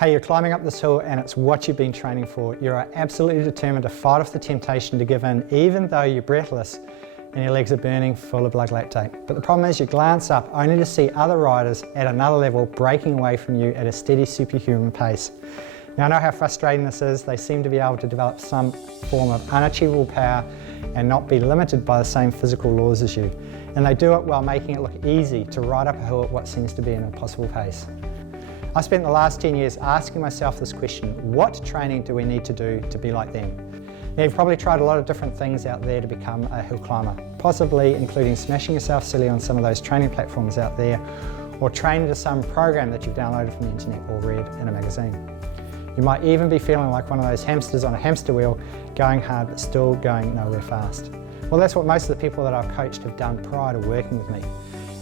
Hey, you're climbing up this hill and it's what you've been training for. You're absolutely determined to fight off the temptation to give in, even though you're breathless and your legs are burning full of blood lactate. But the problem is you glance up only to see other riders at another level breaking away from you at a steady superhuman pace. Now I know how frustrating this is. They seem to be able to develop some form of unachievable power and not be limited by the same physical laws as you. And they do it while making it look easy to ride up a hill at what seems to be an impossible pace. I spent the last 10 years asking myself this question: what training do we need to do to be like them? Now, you've probably tried a lot of different things out there to become a hill climber, possibly including smashing yourself silly on some of those training platforms out there, or training to some program that you've downloaded from the internet or read in a magazine. You might even be feeling like one of those hamsters on a hamster wheel, going hard but still going nowhere fast. Well, that's what most of the people that I've coached have done prior to working with me.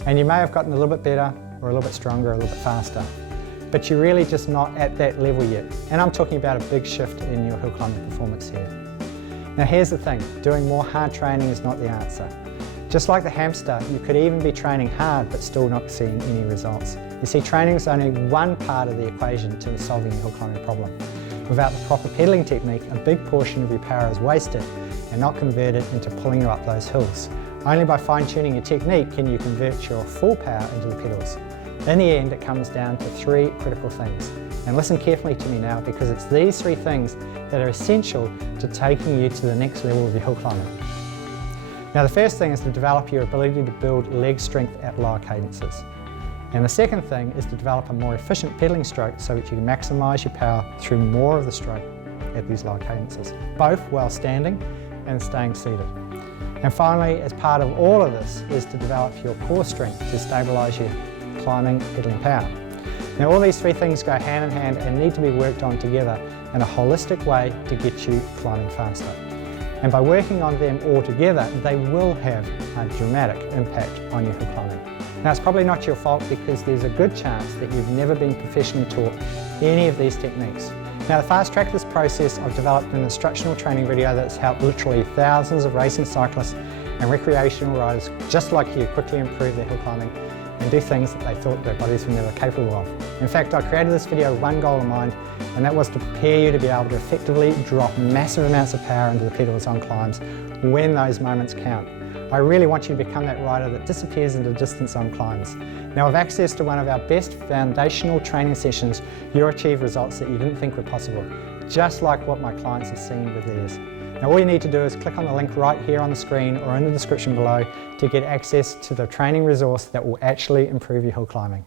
And you may have gotten a little bit better, or a little bit stronger, or a little bit faster. But you're really just not at that level yet. And I'm talking about a big shift in your hill climbing performance here. Now here's the thing, doing more hard training is not the answer. Just like the hamster, you could even be training hard but still not seeing any results. You see, training is only one part of the equation to solving your hill climbing problem. Without the proper pedaling technique, a big portion of your power is wasted and not converted into pulling you up those hills. Only by fine-tuning your technique can you convert your full power into the pedals. In the end, it comes down to three critical things. And listen carefully to me now, because it's these three things that are essential to taking you to the next level of your hill climbing. Now, the first thing is to develop your ability to build leg strength at lower cadences. And the second thing is to develop a more efficient pedaling stroke so that you can maximise your power through more of the stroke at these lower cadences, both while standing and staying seated. And finally, as part of all of this, is to develop your core strength to stabilise your climbing pedaling power. Now, all these three things go hand in hand and need to be worked on together in a holistic way to get you climbing faster. And by working on them all together, they will have a dramatic impact on your hill climbing. Now, it's probably not your fault, because there's a good chance that you've never been professionally taught any of these techniques. Now, to fast track this process, I've developed an instructional training video that's helped literally thousands of racing cyclists and recreational riders just like you quickly improve their hill climbing and do things that they thought their bodies were never capable of. In fact, I created this video with one goal in mind, and that was to prepare you to be able to effectively drop massive amounts of power into the pedals on climbs when those moments count. I really want you to become that rider that disappears into distance on climbs. Now, with access to one of our best foundational training sessions, you'll achieve results that you didn't think were possible, just like what my clients have seen with theirs. Now, all you need to do is click on the link right here on the screen or in the description below to get access to the training resource that will actually improve your hill climbing.